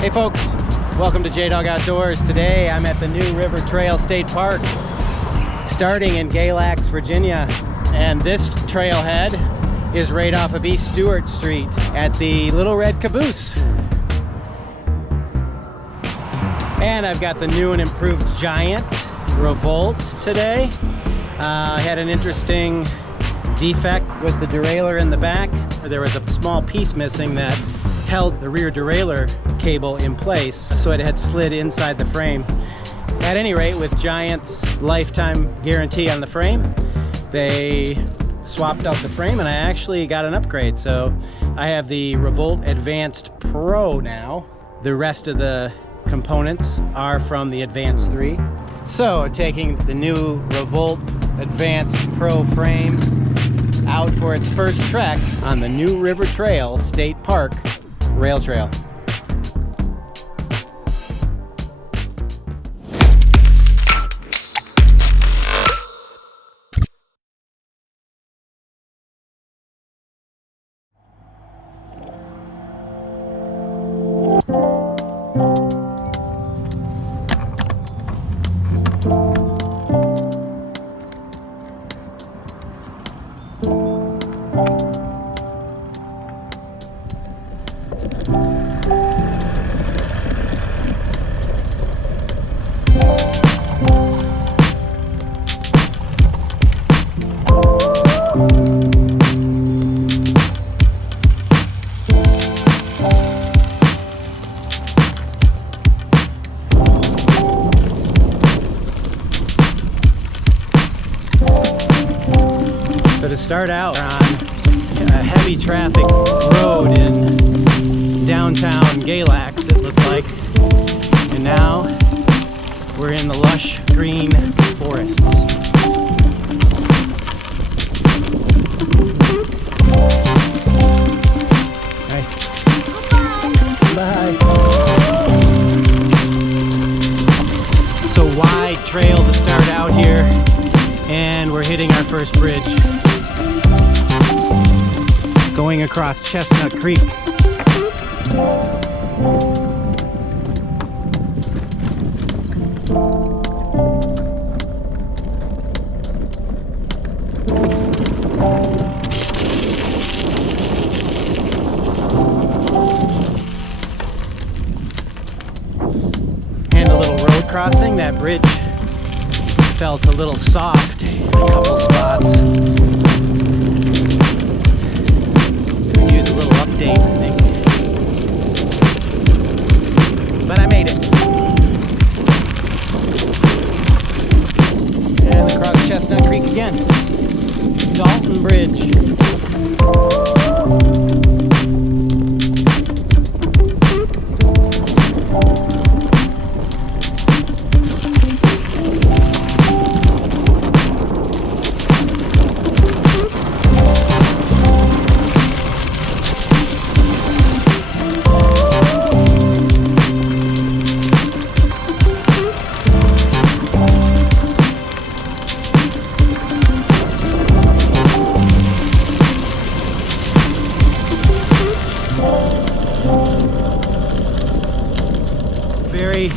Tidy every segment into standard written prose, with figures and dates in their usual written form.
Hey folks, welcome to J-Dog Outdoors. Today I'm at the New River Trail State Park, starting in Galax, Virginia. And this trailhead is right off of East Stewart Street at the Little Red Caboose. And I've got the new and improved Giant Revolt today. I had an interesting defect with the derailleur in the back. There was a small piece missing that held the rear derailleur cable in place, so it had slid inside the frame. At any rate, with Giant's lifetime guarantee on the frame, they swapped out the frame and I actually got an upgrade. So I have the Revolt Advanced Pro now. The rest of the components are from the Advanced 3. So taking the new Revolt Advanced Pro frame out for its first trek on the New River Trail State Park Rail Trail. So to start out on a heavy traffic road in downtown Galax, it looked like, and now we're in the lush green forests. Bye. So wide trail to start out here, and we're hitting our first bridge. Going across Chestnut Creek. And a little road crossing. That bridge felt a little soft in a couple spots. Use a little update, I think. But I made it. And across Chestnut Creek again. Dalton Bridge. Very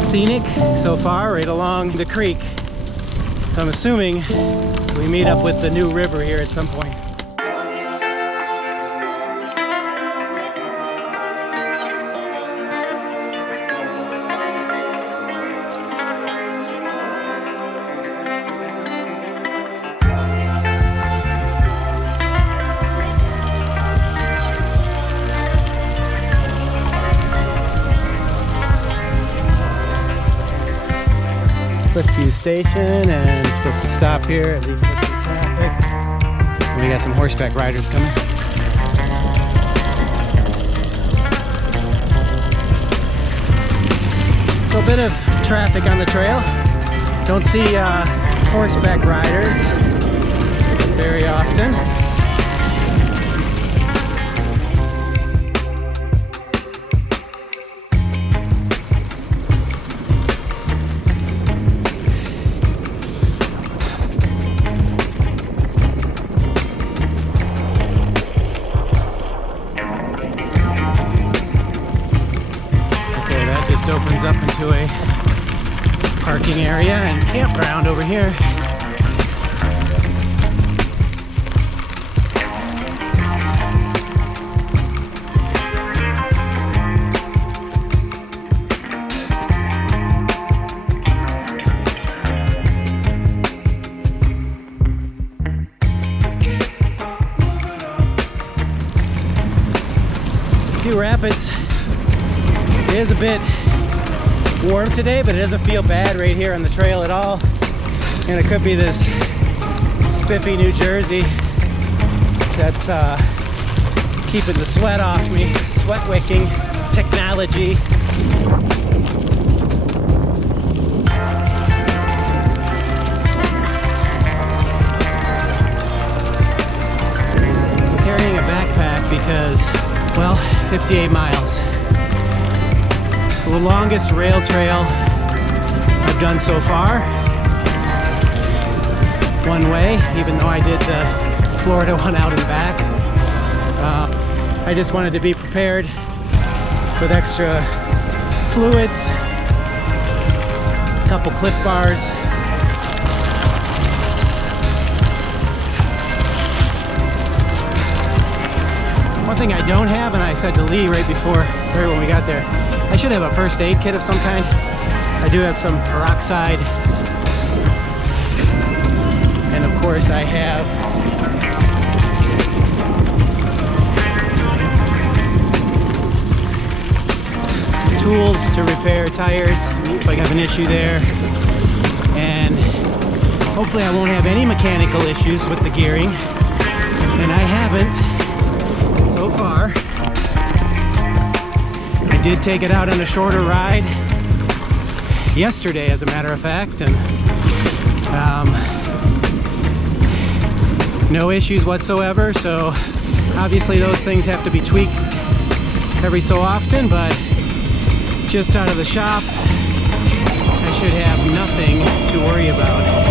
scenic so far, right along the creek. So I'm assuming we meet up with the New River here at some point. Cliffview Station, and it's supposed to stop here, at least look for traffic. And we got some horseback riders coming. So a bit of traffic on the trail. Don't see horseback riders very often. opens up into a parking area and campground over here. Rapids. It is a bit warm today, but it doesn't feel bad right here on the trail at all. And it could be this spiffy New Jersey that's keeping the sweat off me. Sweat wicking technology. I'm carrying a backpack because, well, 58 miles. The longest rail trail I've done so far. One way, even though I did the Florida one out and back. I just wanted to be prepared with extra fluids, a couple Clif Bars. One thing I don't have, and I said to Lee right when we got there, I should have a first aid kit of some kind. I do have some peroxide, and of course I have tools to repair tires if I have an issue there, and hopefully I won't have any mechanical issues with the gearing, and I haven't so far. I did take it out on a shorter ride yesterday, as a matter of fact, and no issues whatsoever. So obviously those things have to be tweaked every so often, but just out of the shop, I should have nothing to worry about.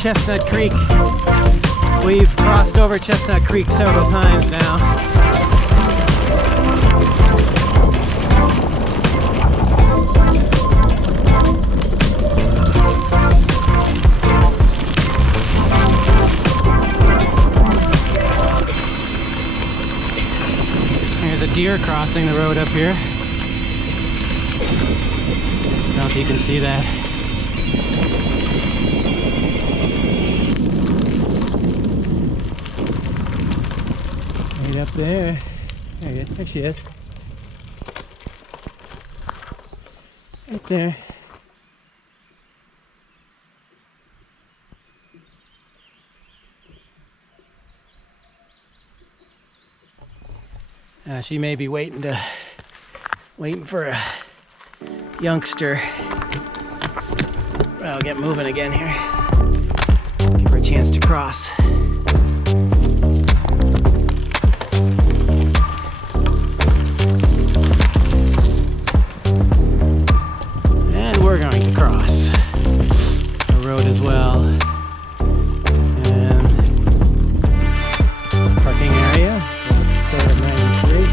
Chestnut Creek. We've crossed over Chestnut Creek several times now. There's a deer crossing the road up here. I don't know if you can see that. Up there. There she is. Right there. She may be waiting for a youngster. I'll get moving again here. a chance to cross. And we're going to cross the road as well. And it's a parking area. It's 93.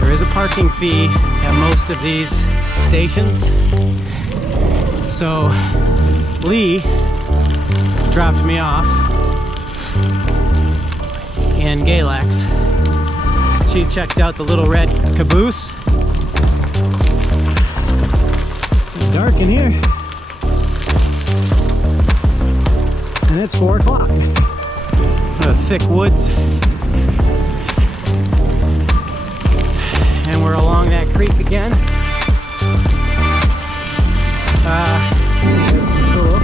There is a parking fee at most of these stations. So Lee dropped me off in Galax. She checked out the little red caboose. It's dark in here. And it's 4 o'clock. The thick woods. And we're along that creek again. This is cool.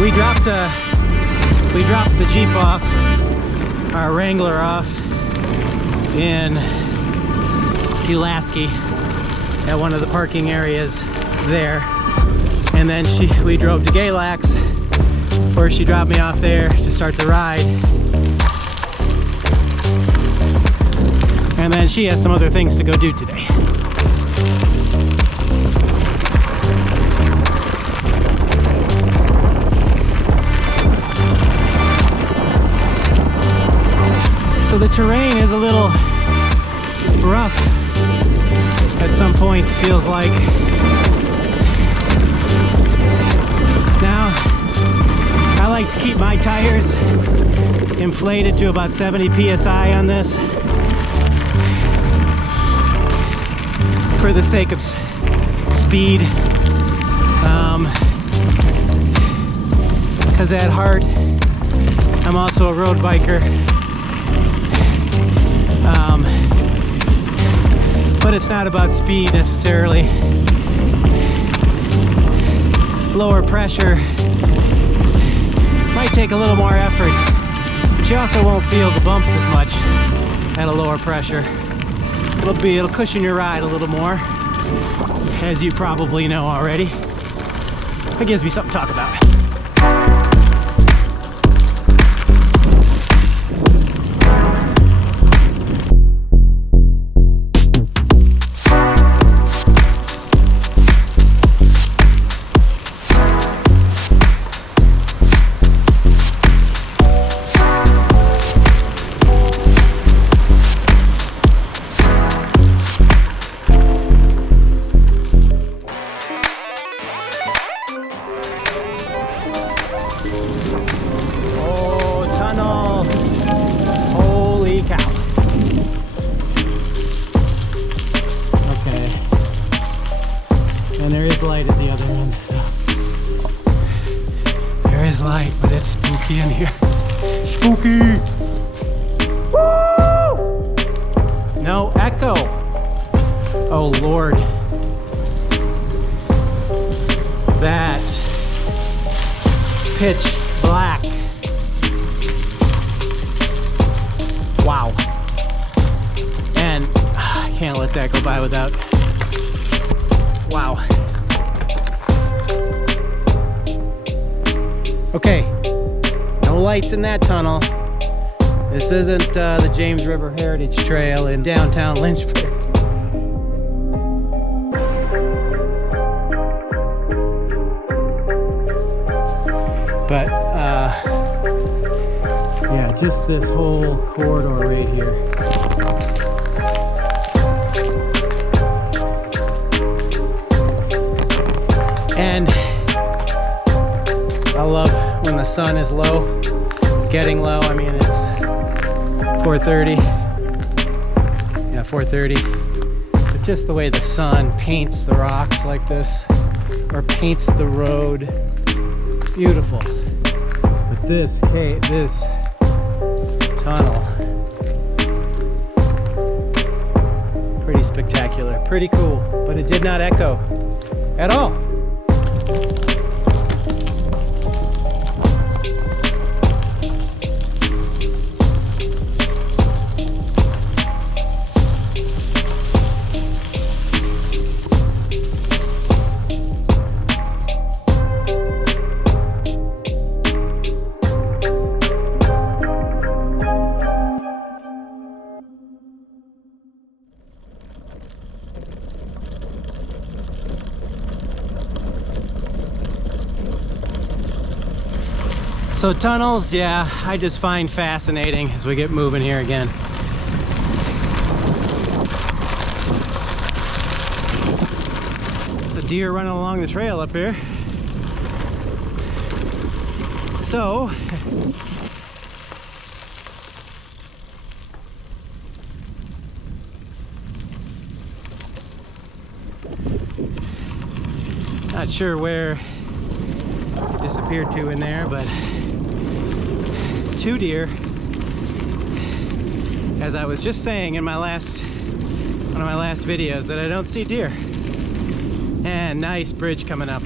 We dropped the Jeep off, our Wrangler off in Pulaski at one of the parking areas there. And then we drove to Galax, where she dropped me off there to start the ride. And then she has some other things to go do today. So the terrain is a little rough at some points, feels like. Now, I like to keep my tires inflated to about 70 psi on this for the sake of speed. Because at heart, I'm also a road biker. But it's not about speed necessarily. Lower pressure might take a little more effort, but you also won't feel the bumps as much at a lower pressure. It'll cushion your ride a little more, as you probably know already. It gives me something to talk about. And there is light at the other end. There is light, but it's spooky in here. Spooky! Woo! No echo. Oh Lord. That pitch black. Wow. And I can't let that go by without. Wow. Okay, no lights in that tunnel. This isn't the James River Heritage Trail in downtown Lynchburg. But yeah, just this whole corridor right here. And I love when the sun is low, getting low. I mean, it's 4:30. Yeah, 4:30. But just the way the sun paints the rocks like this, or paints the road, beautiful. But this tunnel, pretty spectacular, pretty cool. But it did not echo at all. So tunnels, yeah, I just find fascinating as we get moving here again. It's a deer running along the trail up here. So, not sure where it disappeared to in there, but 2 deer. As I was just saying in my one of my last videos, that I don't see deer. And nice bridge coming up.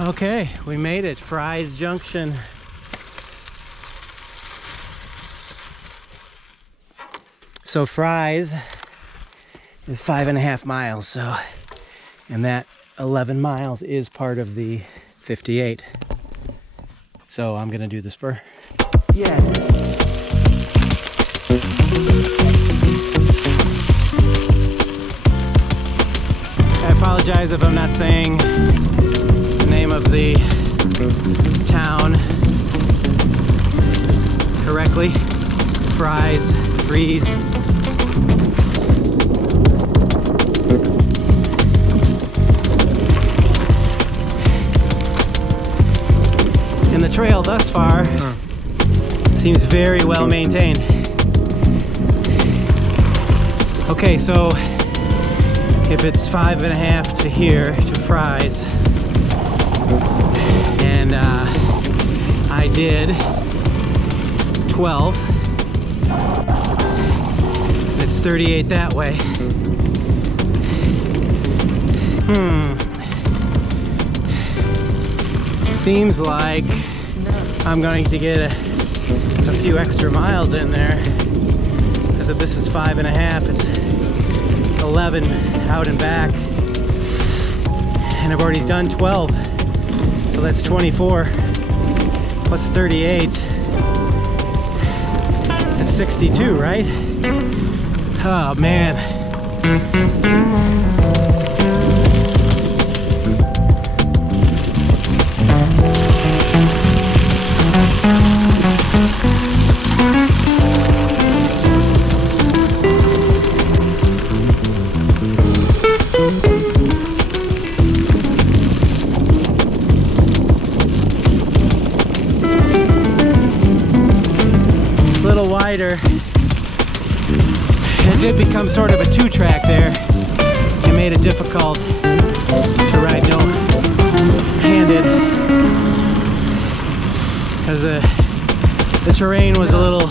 Okay, we made it, Fry's Junction. So Fry's is 5.5 miles, so, and that 11 miles is part of the 58. So I'm gonna do the spur. Yeah. I apologize if I'm not saying the name of the town correctly. Fry's, Freeze. And the trail thus far seems very well maintained. Okay, so if it's 5.5 to here to Fry's, and I did 12, and it's 38 that way. Seems like I'm going to get a few extra miles in there, because if this is 5.5, it's 11 out and back, and I've already done 12, so that's 24 plus 38. That's 62, right? Oh man. Wider. It did become sort of a 2-track there. It made it difficult to ride no-handed, because the terrain was a little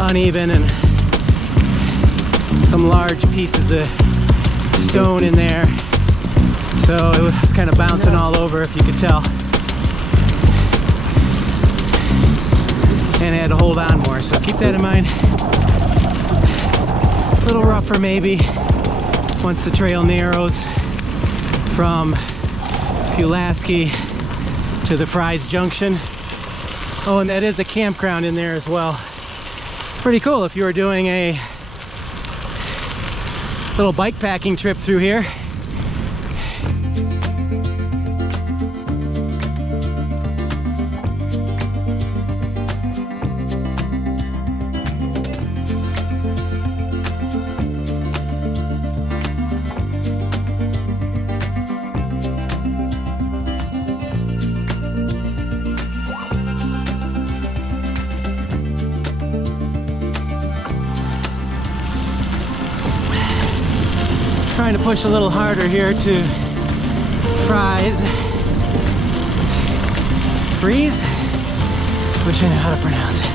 uneven and some large pieces of stone in there, so it was kind of bouncing all over, if you could tell. And I had to hold on more, so keep that in mind. A little rougher maybe once the trail narrows from Pulaski to the Fry's Junction. Oh, and that is a campground in there as well. Pretty cool if you were doing a little bike packing trip through here. Trying to push a little harder here to Fries. Freeze? Wish I knew how to pronounce it.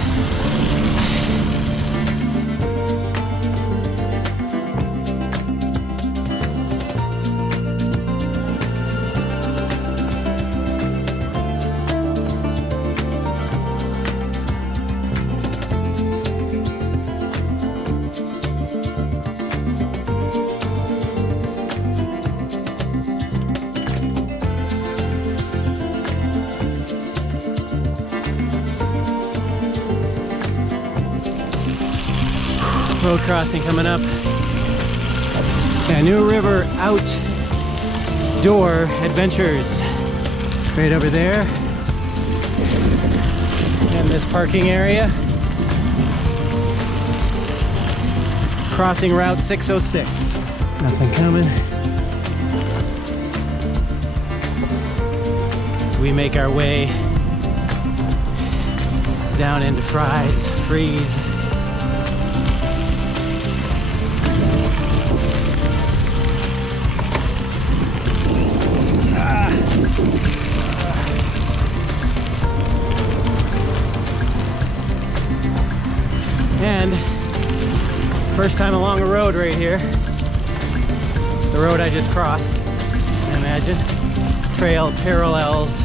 Road crossing coming up. Yeah, New River Outdoor Adventures. Right over there. And this parking area. Crossing Route 606. Nothing coming. So we make our way down into Fries, Freeze. And first time along a road right here. The road I just crossed. Imagine. Trail parallels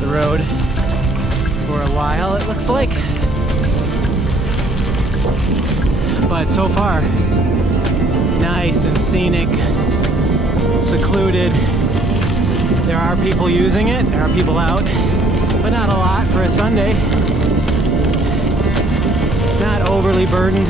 the road for a while, it looks like. But so far, nice and scenic, secluded. There are people using it, there are people out, but not a lot for a Sunday. Not overly burdened.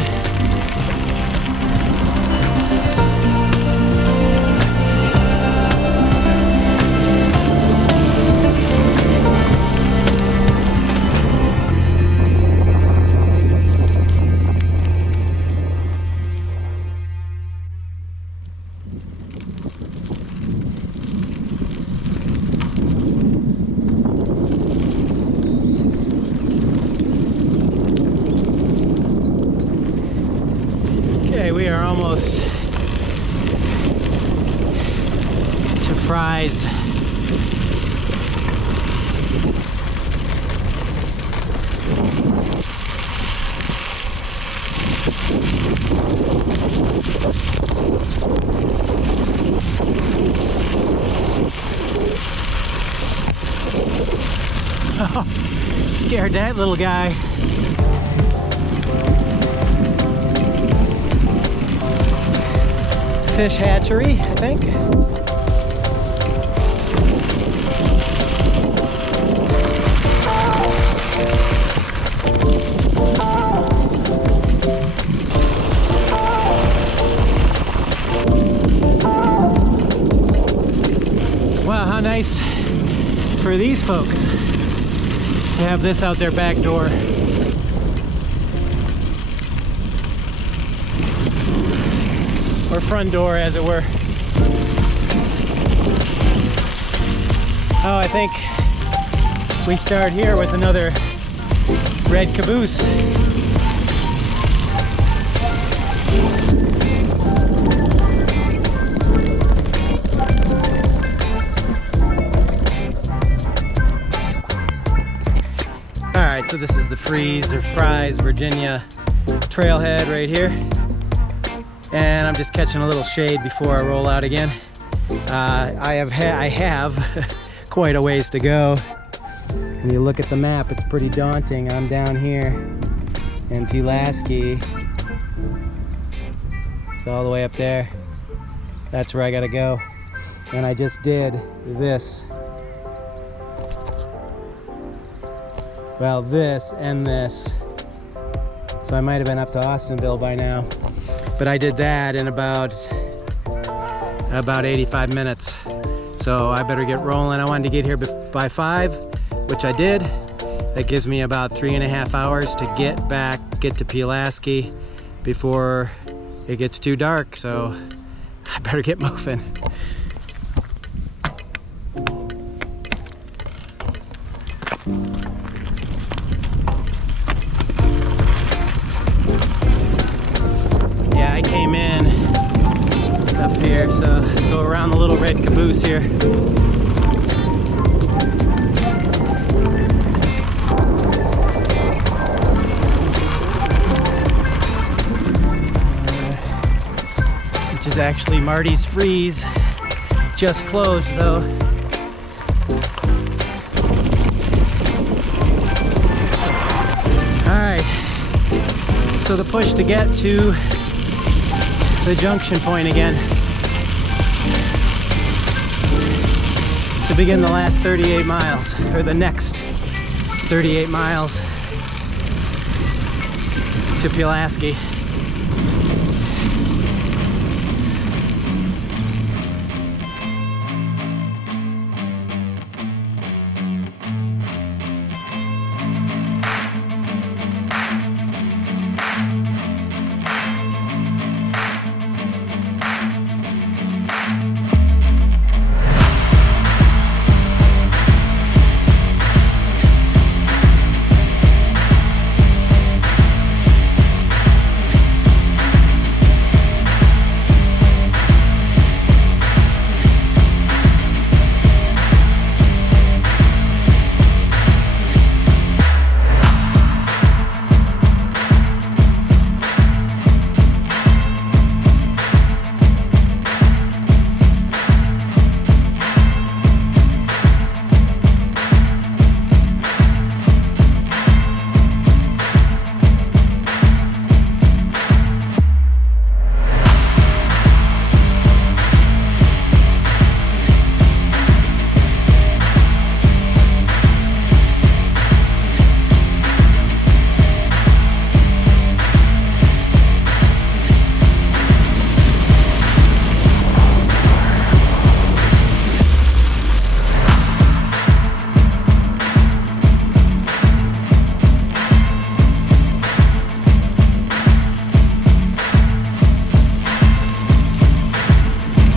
We are almost to Fries. Oh, scared that little guy. Fish hatchery, I think. Wow, how nice for these folks to have this out their back door. Or front door, as it were. Oh, I think we start here with another red caboose. All right, so this is the Freeze or Fries, Virginia trailhead right here. And I'm just catching a little shade before I roll out again. I have quite a ways to go. When you look at the map, it's pretty daunting. I'm down here in Pulaski. It's all the way up there. That's where I gotta go. And I just did this. Well, this and this. So I might have been up to Austinville by now. But I did that in about 85 minutes. So I better get rolling. I wanted to get here by 5, which I did. That gives me about 3.5 hours to get to Pulaski before it gets too dark. So I better get moving. Yeah, I came in up here, so let's go around the little red caboose here. Which is actually Marty's Freeze. Just closed though. Alright, so the push to get to the junction point again to begin the last 38 miles, or the next 38 miles to Pulaski.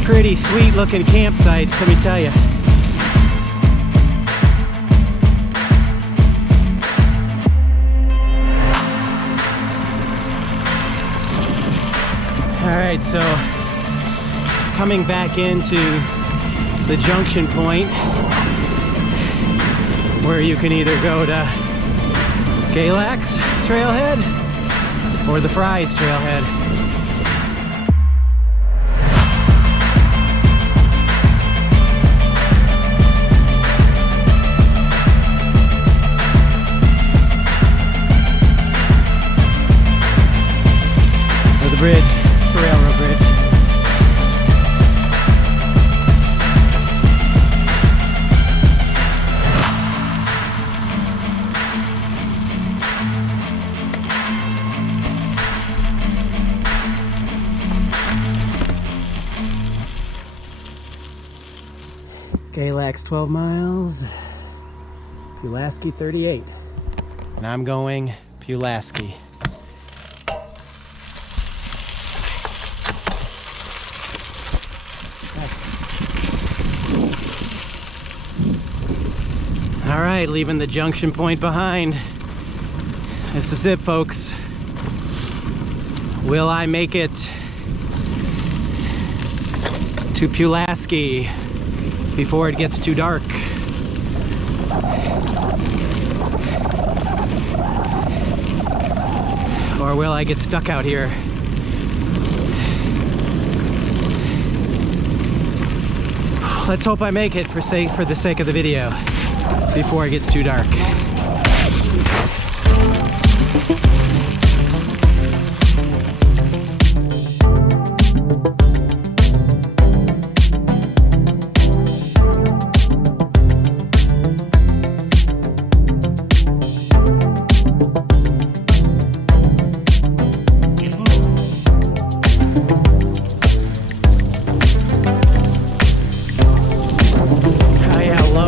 Pretty sweet looking campsites, let me tell you. Alright, so coming back into the junction point where you can either go to Galax Trailhead or the Fry's Trailhead. Bridge, the railroad bridge. Galax 12 miles, Pulaski 38. And I'm going Pulaski. All right, leaving the junction point behind. This is it, folks. Will I make it to Pulaski before it gets too dark? Or will I get stuck out here? Let's hope I make it for the sake of the video before it gets too dark.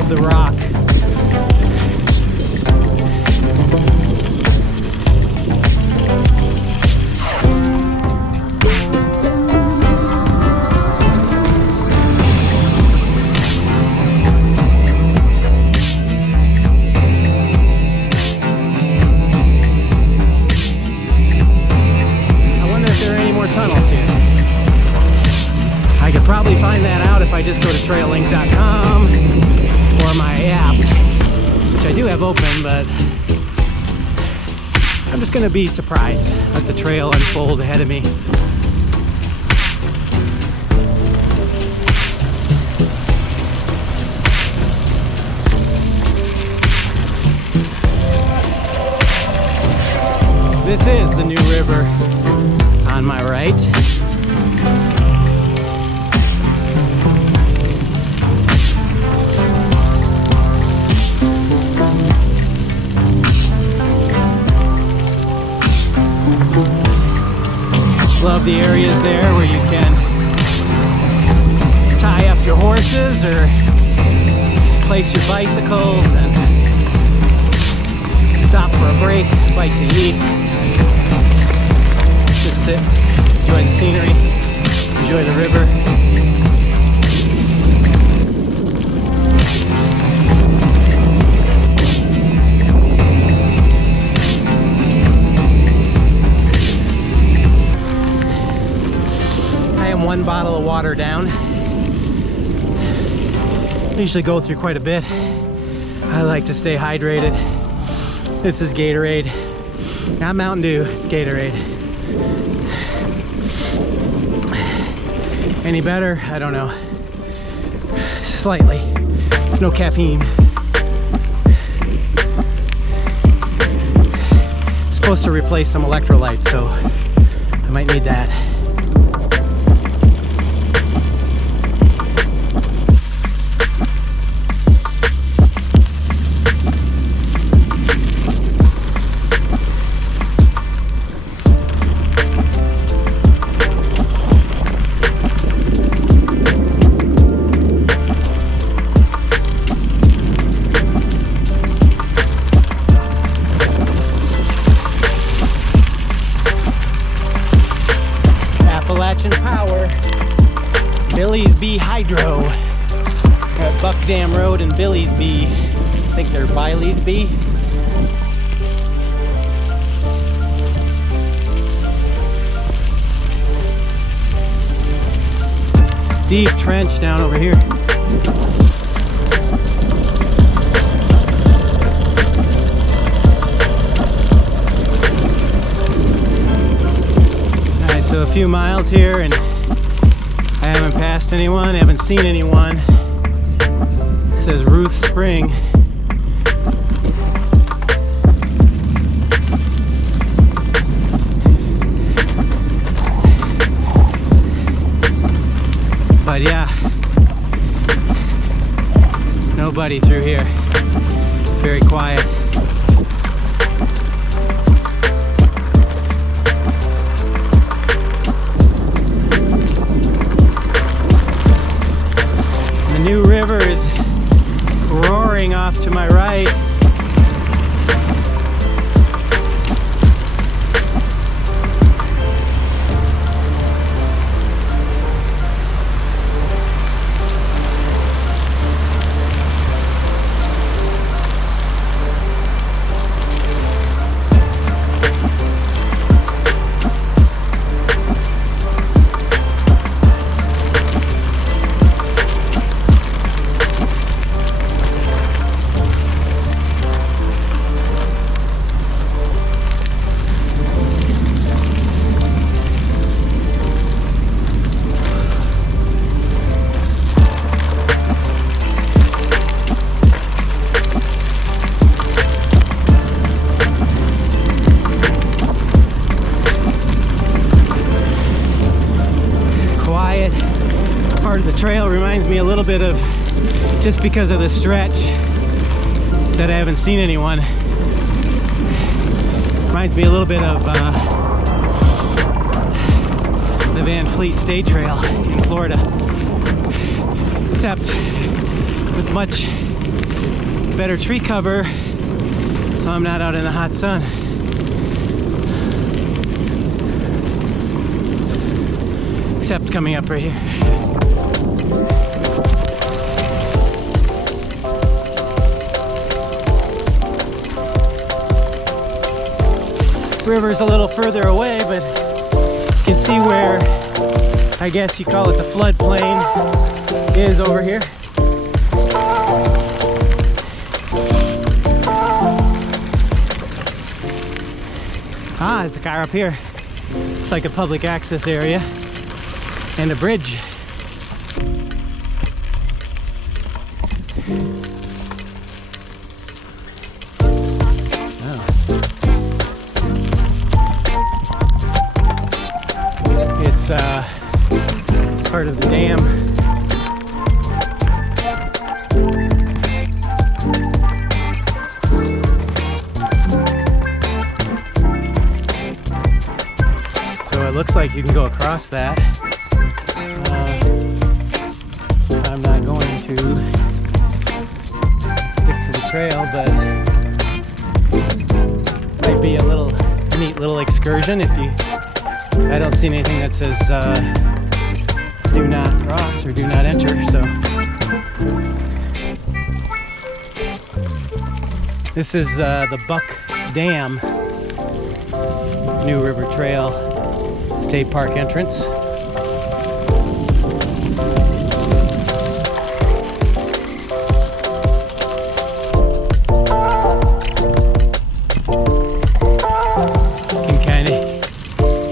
The rock. find that out if I just go to traillink.com or my app, which I do have open, but I'm just gonna be surprised. Let the trail unfold ahead of me. This is the New River on my right. Love the areas there where you can tie up your horses or place your bicycles and stop for a break, bite to eat. Just sit, enjoy the scenery, enjoy the river. I am one bottle of water down. I usually go through quite a bit. I like to stay hydrated. This is Gatorade. Not Mountain Dew, it's Gatorade. Any better? I don't know. Slightly. There's no caffeine. It's supposed to replace some electrolytes, so I might need that. Appalachian Power, Billy's Bee Hydro. We're at Buck Dam Road and Billy's Bee. I think they're Biley's Bee. Deep trench down over here. So a few miles here and I haven't passed anyone, haven't seen anyone. It says Ruth Spring. But yeah, nobody through here. Very quiet. New River is roaring off to my right. Part of the trail reminds me a little bit of, just because of the stretch that I haven't seen anyone, reminds me a little bit of the Van Fleet State Trail in Florida, except with much better tree cover, so I'm not out in the hot sun. Except coming up right here. River's a little further away, but you can see where I guess you call it the floodplain, is over here. Ah, there's a car up here. It's like a public access area and a bridge. Oh. It's part of the dam. So it looks like you can go across that. I'm not going to stick to the trail, but might be a neat little excursion if you. I don't see anything that says do not cross or do not enter, so. This is the Buck Dam New River Trail State Park entrance.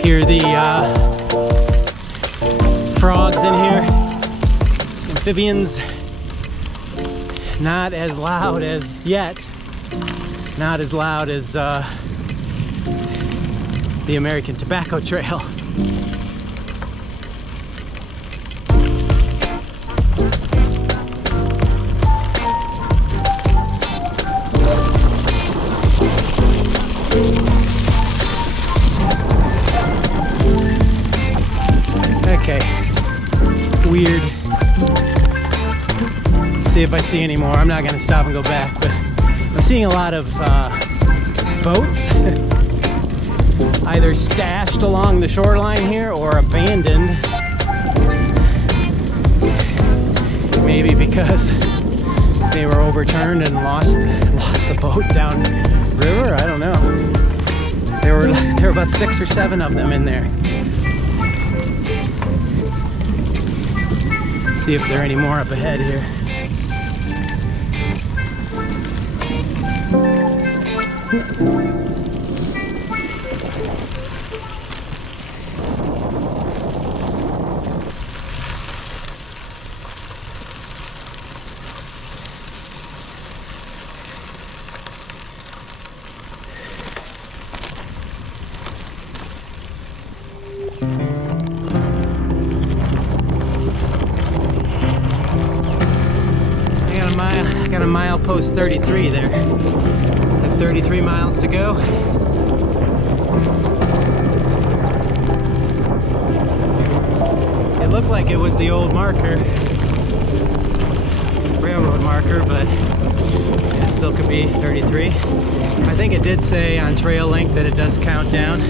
Hear the frogs in here, amphibians. Not as loud as yet, not as loud as the American Tobacco Trail. Okay, weird. See if I see any more. I'm not gonna stop and go back, but I'm seeing a lot of boats either stashed along the shoreline here or abandoned. Maybe because they were overturned and lost the boat down river. I don't know. There were about 6 or 7 of them in there. See if there are any more up ahead here. Got a mile post 33 there. It's at 33 miles to go. It looked like it was the old marker, railroad marker, but it still could be 33. I think it did say on Trail Link that it does count down.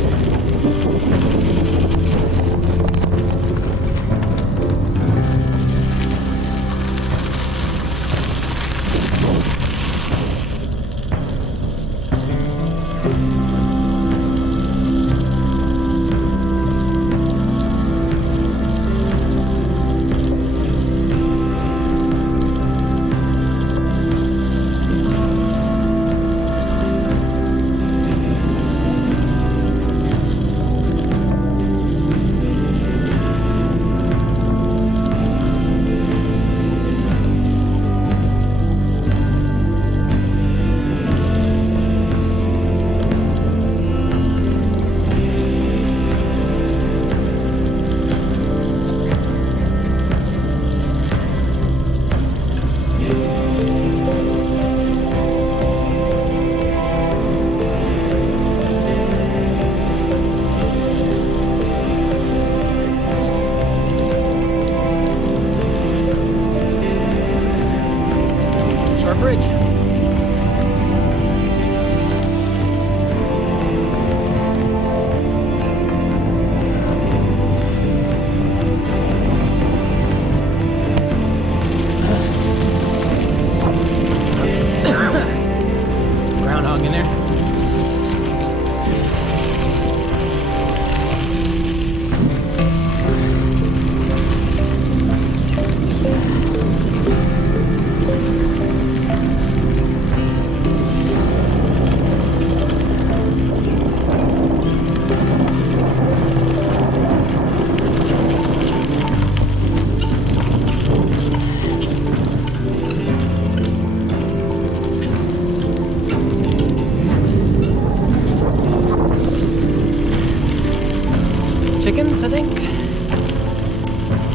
miles, I think.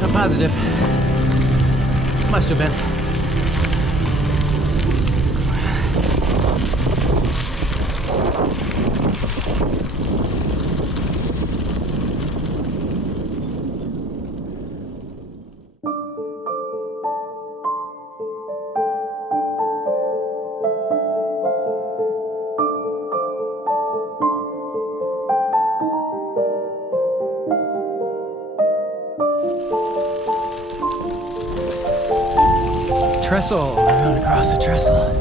Not positive. Must have been. Trestle. We're going across the trestle.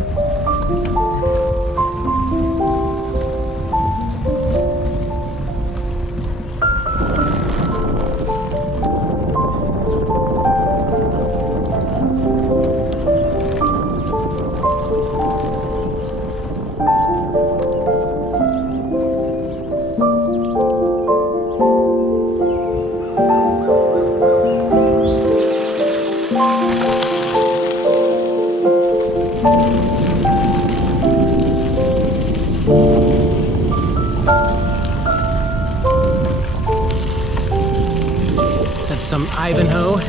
Some Ivanhoe.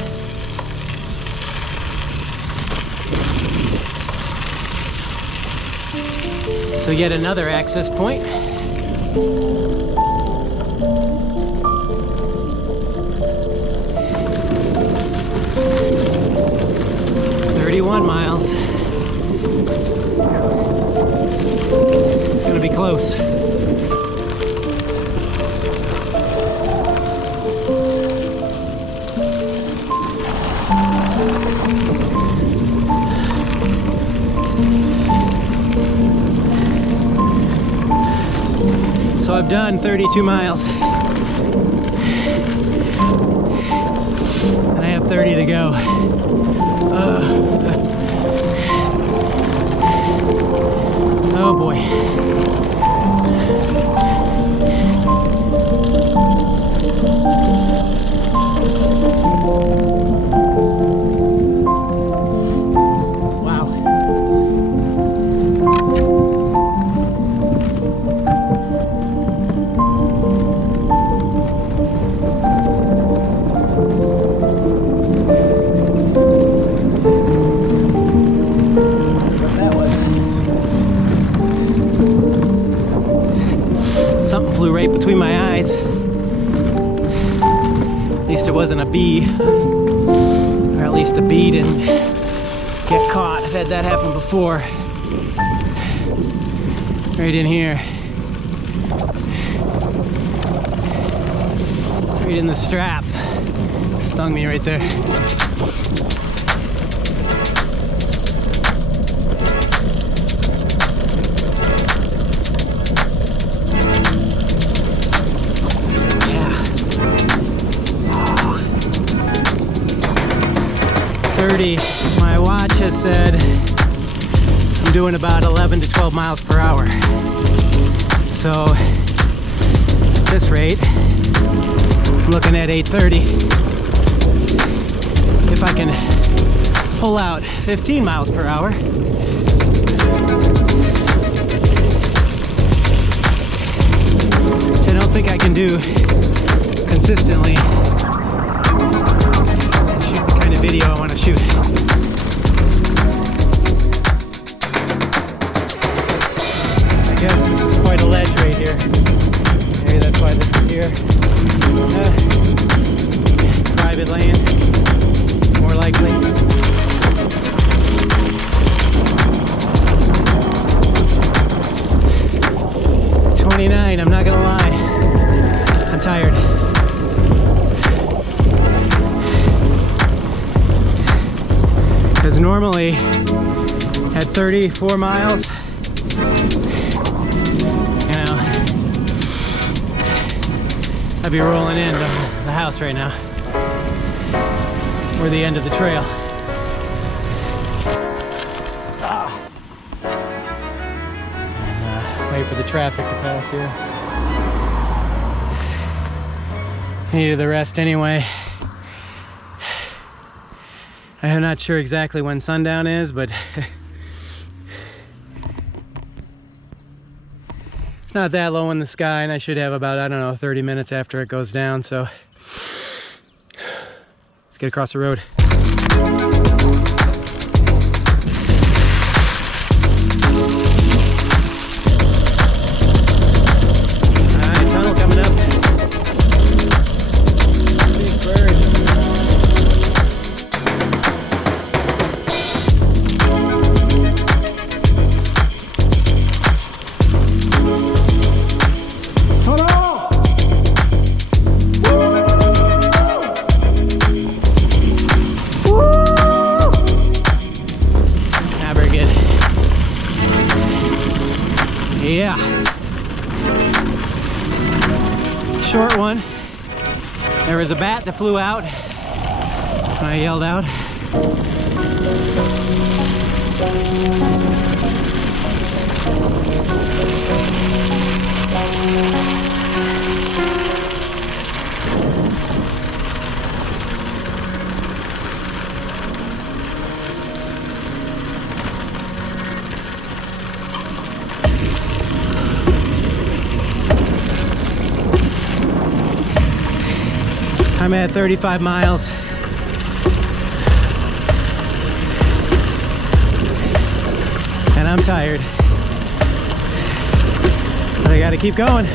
So yet another access point. $31 miles. It's gonna be close. So I've done 32 miles. And I have 30 to go. Oh boy. Something flew right between my eyes. At least it wasn't a bee. Or at least the bee didn't get caught. I've had that happen before. Right in here. Right in the strap. Stung me right there. My watch has said I'm doing about 11 to 12 miles per hour. So at this rate, I'm looking at 8:30. If I can pull out 15 miles per hour, which I don't think I can do consistently. Video I want to shoot. I guess this is quite a ledge right here. Maybe that's why this is here. Private land, more likely. $29, I'm not gonna lie. I'm tired. Because normally at 34 miles, you know, I'd be rolling into the house right now, or the end of the trail. And wait for the traffic to pass here. I needed the rest anyway. I'm not sure exactly when sundown is, but it's not that low in the sky, and I should have about, I don't know, 30 minutes after it goes down, so Let's get across the road. Alright, tunnel coming up. Big bird. Yeah. Short one. There was a bat that flew out when I yelled out. I'm at 35 miles. And I'm tired. But I gotta keep going.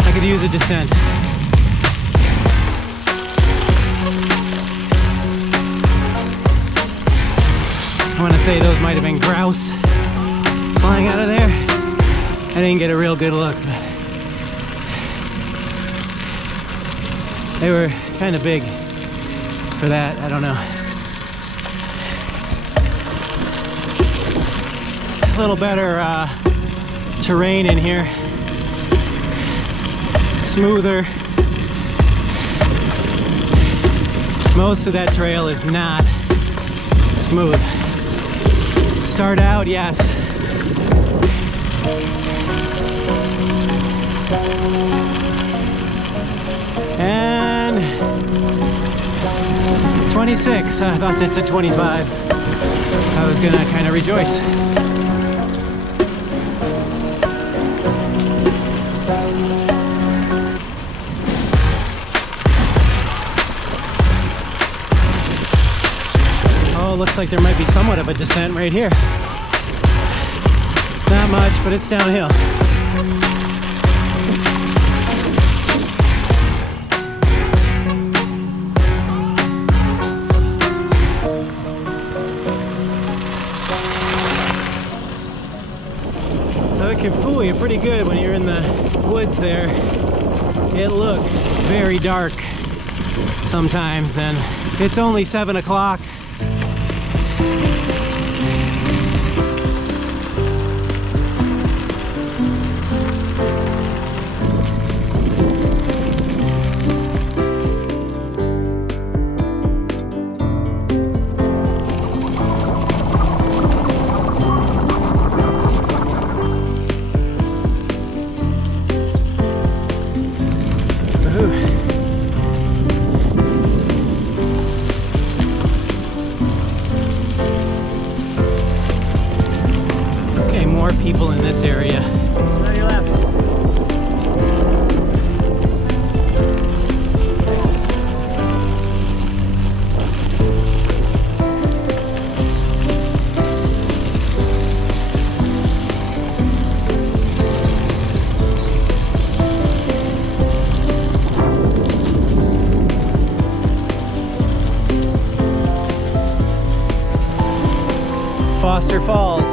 I could use a descent. I want to say those might have been grouse flying out of there. I didn't get a real good look, but they were kind of big for that. I don't know. A little better terrain in here. Smoother. Most of that trail is not smooth. Start out, yes. And 26. I thought that said 25. I was gonna kind of rejoice. Looks like there might be somewhat of a descent right here. Not much, but it's downhill. So it can fool you pretty good when you're in the woods there. It looks very dark sometimes, and it's only 7 o'clock. More people in this area. On your left. Foster Falls.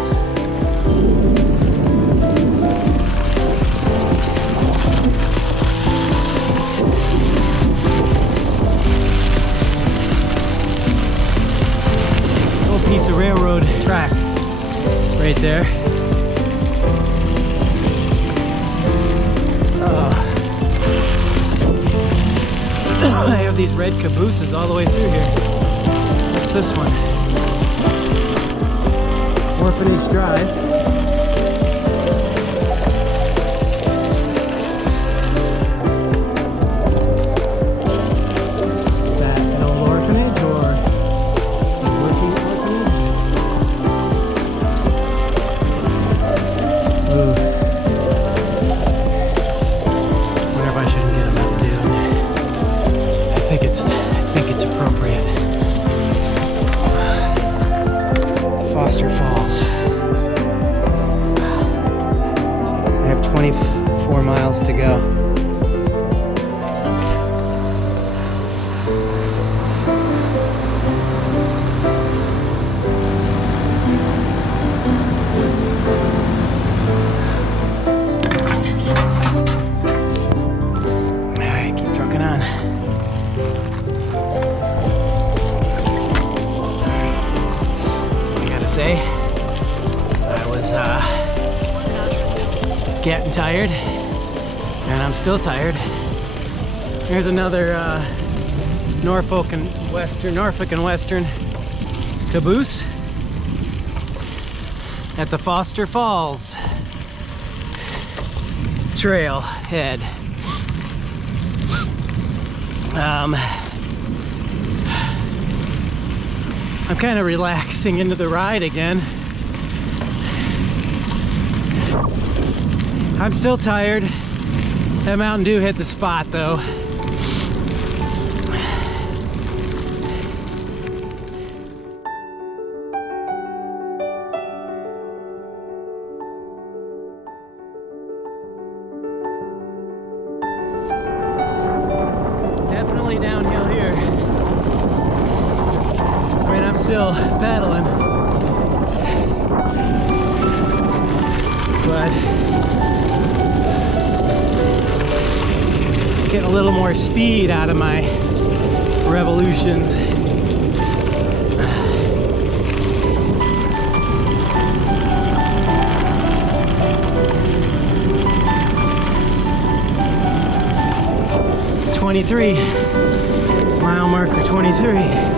Piece of railroad track right there. They have these red cabooses all the way through here. What's this one? Orphanage Drive. Is that an old orphanage or a working orphanage? Ooh. Wonder if I shouldn't get a Mountain Dew in there. I think it's appropriate. Foster Falls. I have 24 miles to go. Alright, keep trucking on. Say I was getting tired, and I'm still tired. Here's another Norfolk and Western caboose at the Foster Falls trailhead. I'm kind of relaxing into the ride again. I'm still tired. That Mountain Dew hit the spot though. Definitely downhill here. I'm still pedaling, but getting a little more speed out of my revolutions. Mile marker 23.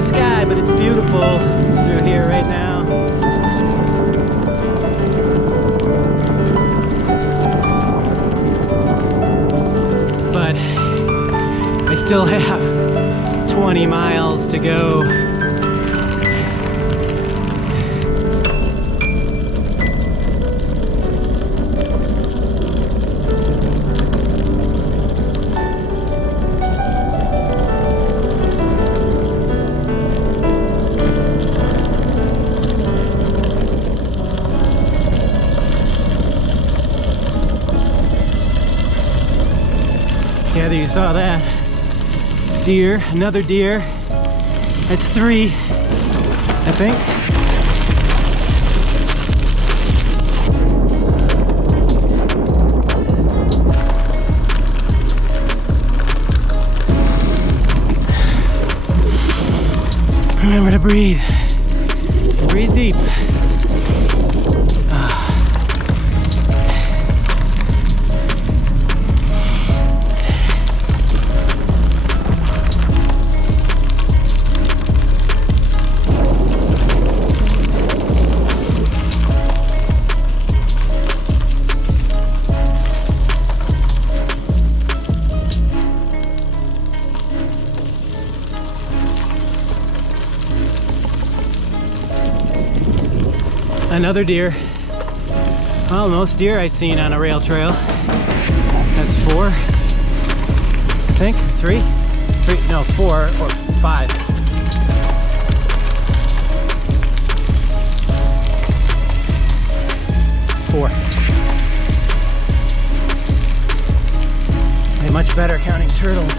Sky, but it's beautiful through here right now. But I still have 20 miles to go. Yeah, you saw that. Deer, another deer. That's 3, I think. Remember to breathe. Breathe deep. Another deer. Well, most deer I've seen on a rail trail. That's 4, I think. 3? No, 4 or 5. They much better counting turtles.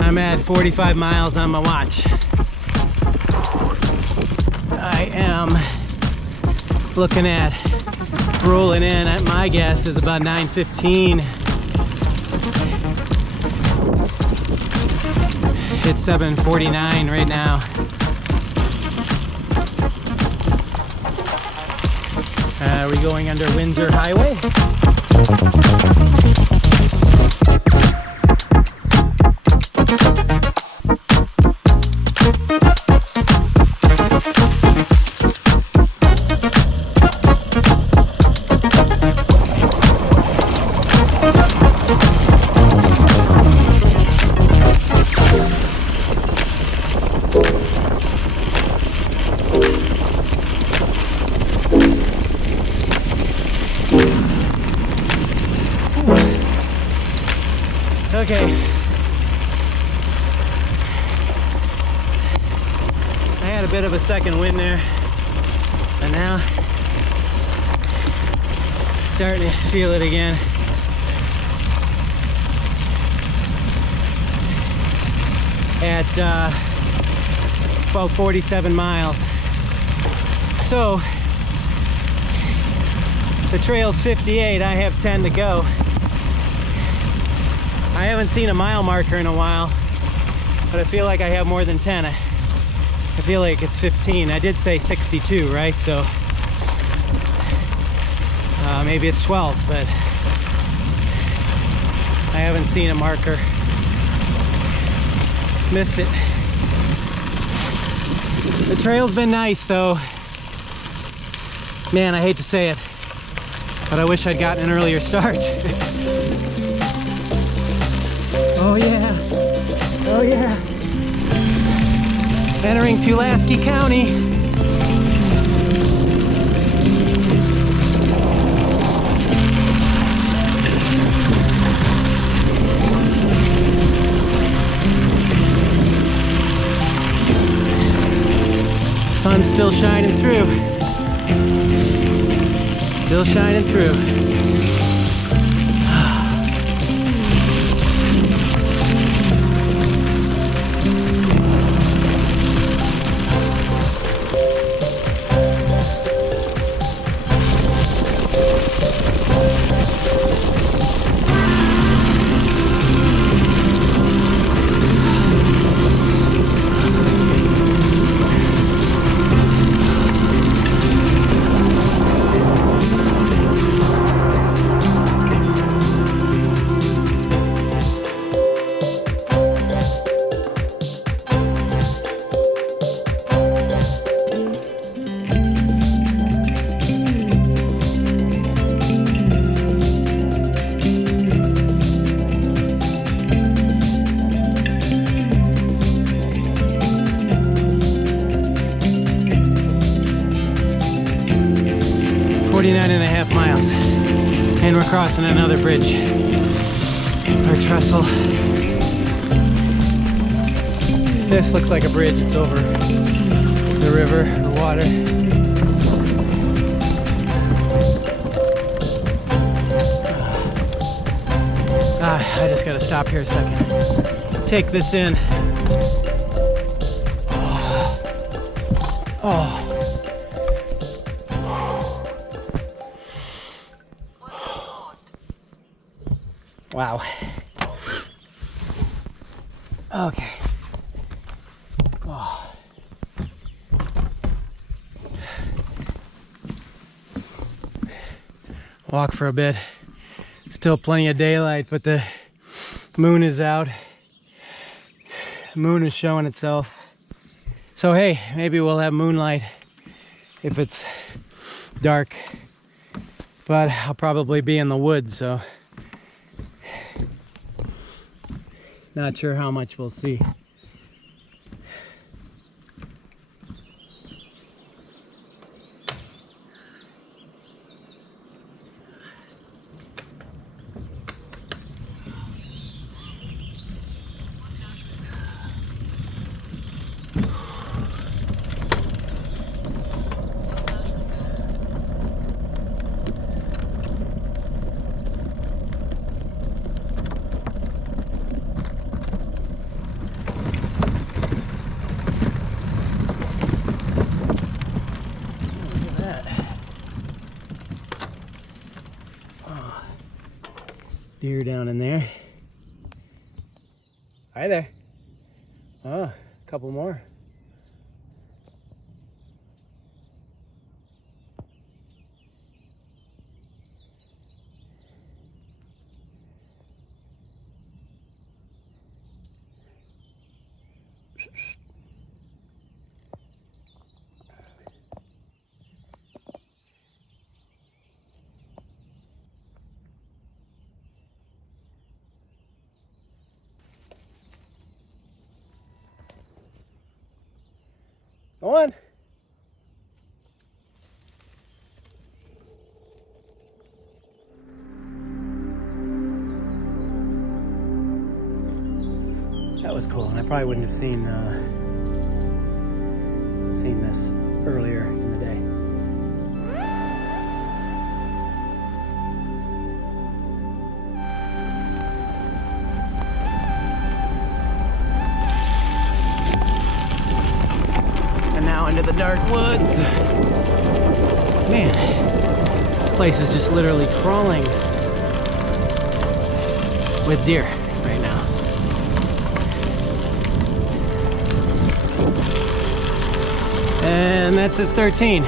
I'm at 45 miles on my watch. I am looking at rolling in at my guess is about 9:15. It's 7:49 right now. Are we going under Windsor Highway? Okay. I had a bit of a second wind there, and now starting to feel it again. At about 47 miles. So the trail's 58, I have 10 to go. I haven't seen a mile marker in a while, but I feel like I have more than 10. I feel like it's 15. I did say 62, right? So maybe it's 12, but I haven't seen a marker. Missed it. The trail's been nice though. Man, I hate to say it, but I wish I'd gotten an earlier start. Oh yeah, oh yeah. Entering Pulaski County. Sun's still shining through. Still shining through. 49.5 miles. And we're crossing another bridge, or trestle. This looks like a bridge. It's over the river or water. I just gotta stop here a second. Take this in. Oh. Wow. Okay. Oh. Walk for a bit. Still plenty of daylight, but the moon is out. The moon is showing itself. So hey, maybe we'll have moonlight if it's dark. But I'll probably be in the woods, so Not sure how much we'll see. Deer down in there. Hi there. Oh, a couple more. Go on. That was cool, and I probably wouldn't have seen this earlier in the day. Into the dark woods. Man, this place is just literally crawling with deer right now. And that says 13.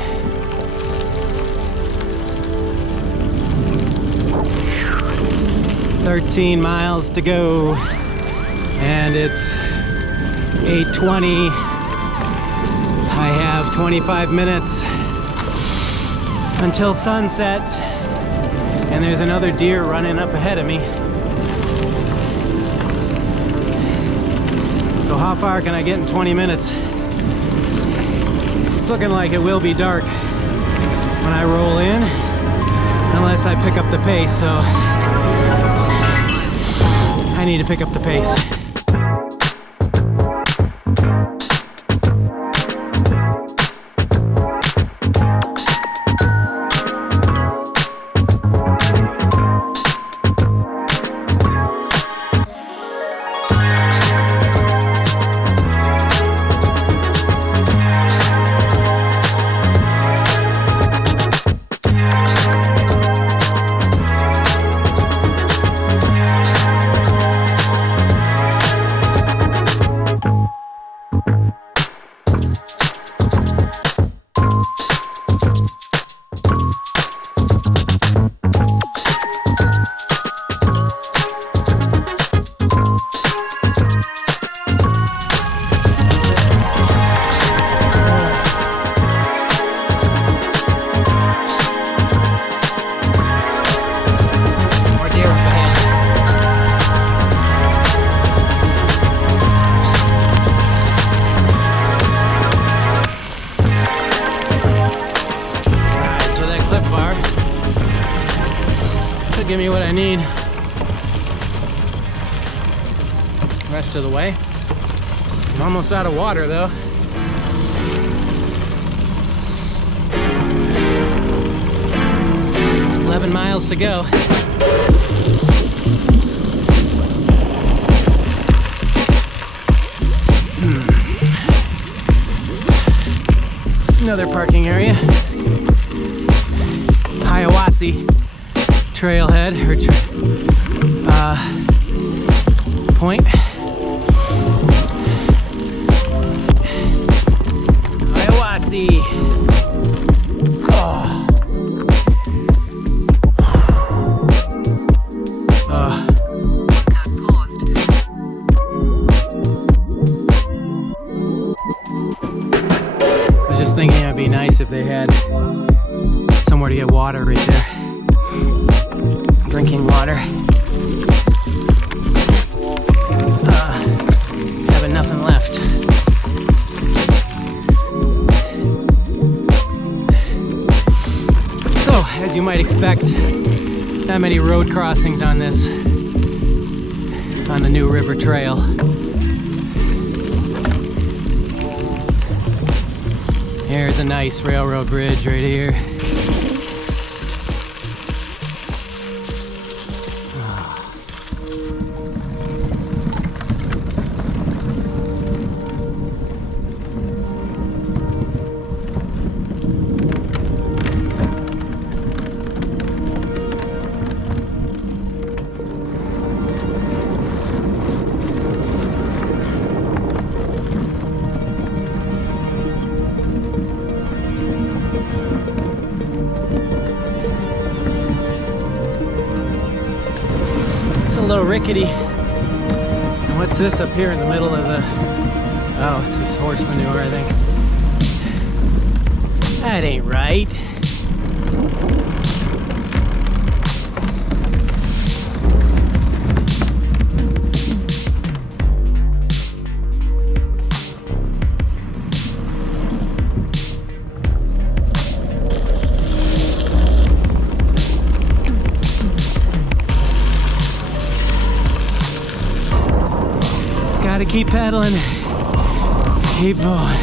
miles to go, and it's 8:20. I have 25 minutes until sunset, and there's another deer running up ahead of me. So how far can I get in 20 minutes? It's looking like it will be dark when I roll in, unless I pick up the pace, so I need to pick up the pace. Give me what I need. Rest of the way. I'm almost out of water though. It's 11 miles to go. Another parking area. Hiawassee trailhead or point. Hiawassee. Oh. I was just thinking it'd be nice if they had somewhere to get water right there. Drinking water. you might expect that many road crossings on this, on the new river trail. Here's a nice railroad bridge right here. A little rickety. And what's this up here in the middle of the... Oh, it's just horse manure, I think. That ain't right. Gotta keep pedaling, keep going.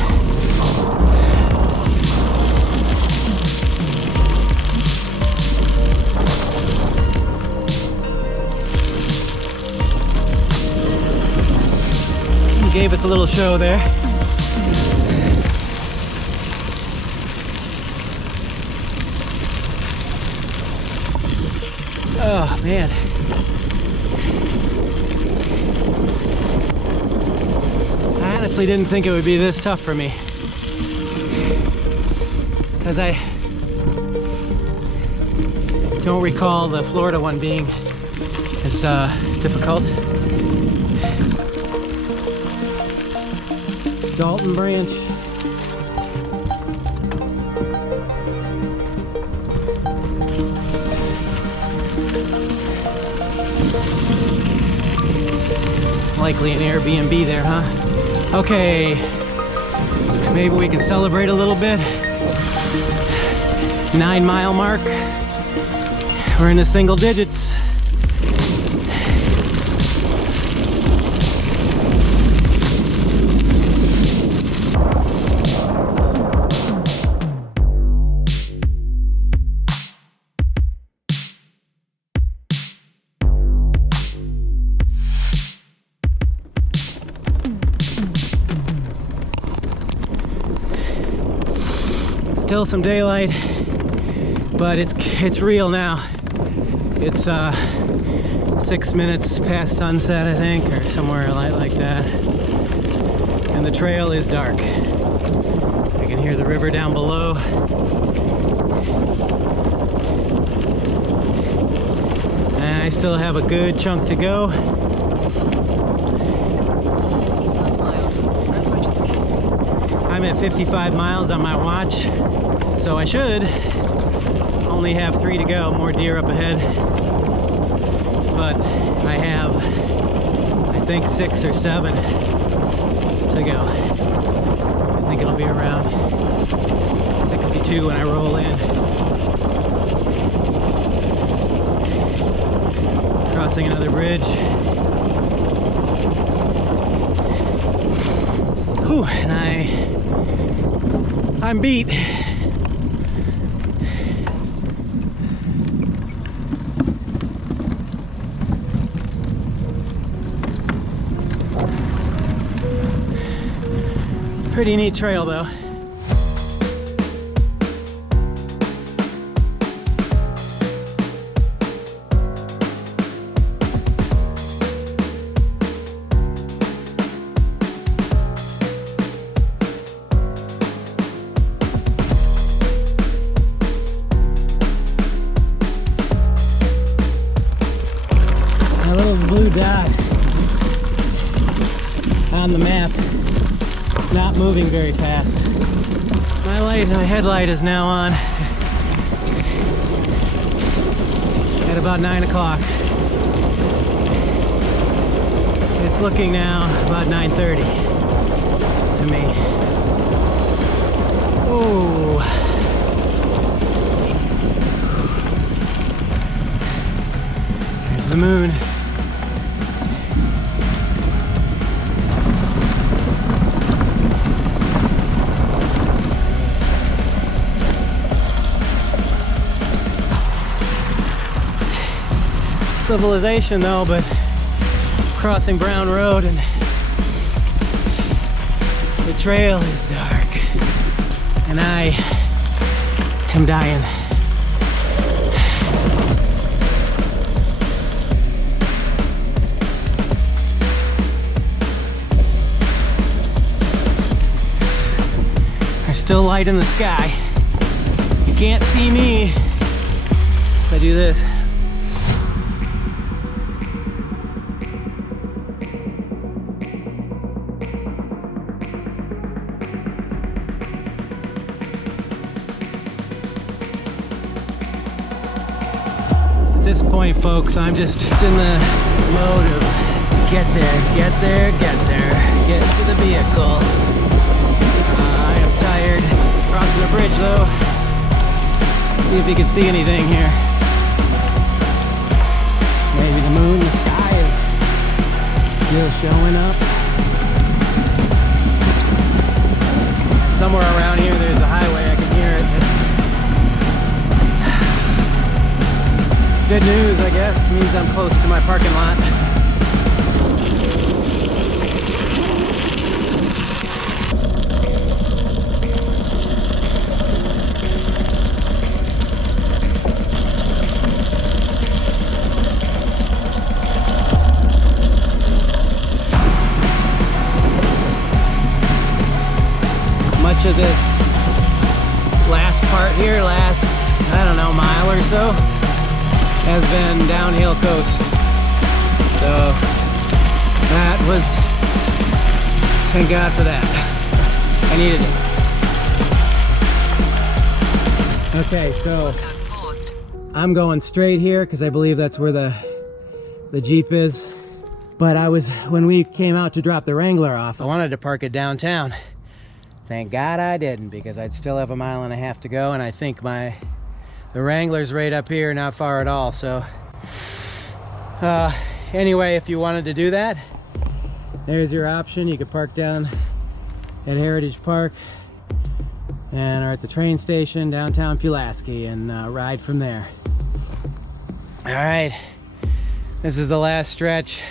He gave us a little show there. Oh man. I honestly didn't think it would be this tough for me, because I don't recall the Florida one being as difficult. Dalton Branch. Likely an Airbnb there, huh? Okay, maybe we can celebrate a little bit. 9 mile mark. We're in the single digits. Still some daylight, but it's real now. It's 6 minutes past sunset, I think, or somewhere like that. And the trail is dark. I can hear the river down below. And I still have a good chunk to go. I'm at 55 miles on my watch, so I should only have 3 to go, more deer up ahead. But I have, I think, 6 or 7 to go. I think it'll be around 62 when I roll in. Crossing another bridge. Whew, and I'm beat. Pretty neat trail though. A little blue dot on the map. Not moving very fast. My headlight is now on at about 9 o'clock. It's looking now about 9:30 to me. Oh. There's the moon. Civilization though, but crossing Brown Road and the trail is dark and I am dying. There's still light in the sky. You can't see me, so I do this. At this point, folks, I'm just in the mode of get there, get there, get there, get to the vehicle. I am tired. Crossing the bridge though. See if you can see anything here. Maybe the moon, the sky is still showing up. Somewhere around here there's a highway, I can hear it. It's good news, I guess. Means I'm close to my parking lot. Much of this last part here, I don't know, mile or so, has been downhill coast. So that was, thank God for that. I needed it. Okay, so I'm going straight here because I believe that's where the Jeep is. But when we came out to drop the Wrangler off, I wanted to park it downtown. Thank God I didn't, because I'd still have 1.5 miles to go, and I think the Wrangler's right up here, not far at all. So anyway, if you wanted to do that, there's your option. You could park down at Heritage Park and or at the train station downtown Pulaski and ride from there. All right, this is the last stretch.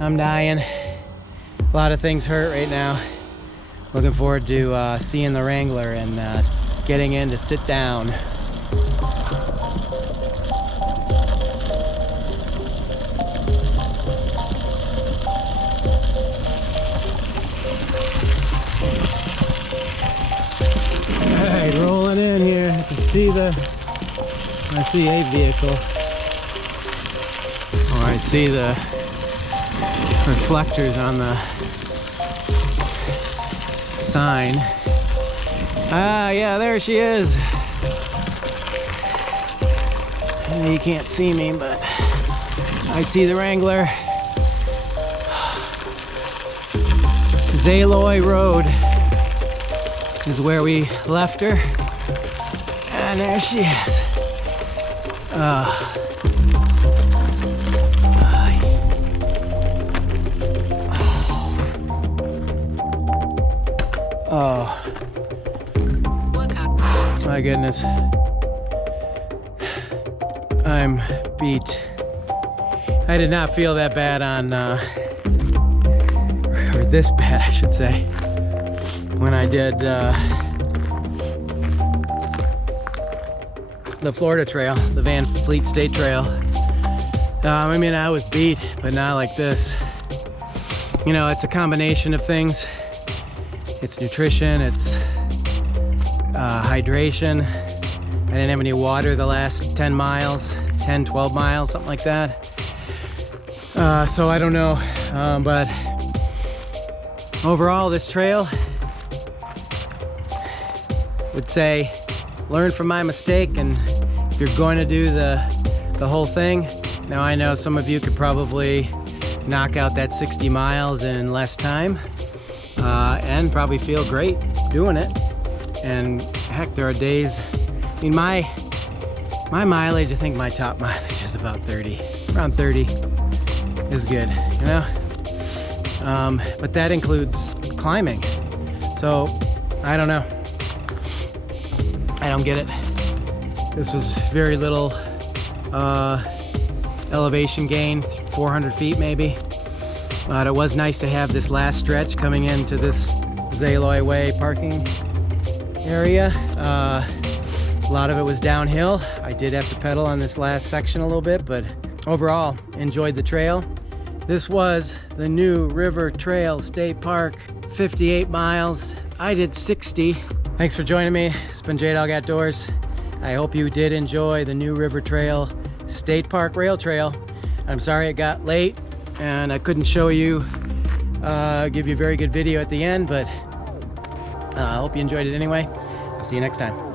I'm dying. A lot of things hurt right now. Looking forward to seeing the Wrangler and getting in to sit down. Alright, rolling in here. I see a vehicle. Oh, I see the reflectors on the sign. Ah, yeah, there she is. You can't see me, but I see the Wrangler. Zaloy Road is where we left her. And there she is. Oh, my goodness. I'm beat. I did not feel that bad on, or this bad, I should say, when I did the Florida Trail, the Van Fleet State Trail. I mean, I was beat, but not like this. You know, it's a combination of things. It's nutrition, it's hydration. I didn't have any water the last 10 miles, 10, 12 miles, something like that. So I don't know, but overall this trail, would say learn from my mistake, and if you're going to do the whole thing, now I know some of you could probably knock out that 60 miles in less time. And probably feel great doing it. And heck, there are days, I mean, my mileage, I think my top mileage is about 30. around 30 is good, you know? But that includes climbing. So, I don't know. I don't get it. This was very little elevation gain, 400 feet maybe. But it was nice to have this last stretch coming into this Zaloy Way parking area. A lot of it was downhill. I did have to pedal on this last section a little bit, but overall, enjoyed the trail. This was the New River Trail State Park, 58 miles. I did 60. Thanks for joining me. It's been J-Dog Outdoors. I hope you did enjoy the New River Trail State Park Rail Trail. I'm sorry it got late and I couldn't show you, give you a very good video at the end, but I hope you enjoyed it anyway. I'll see you next time.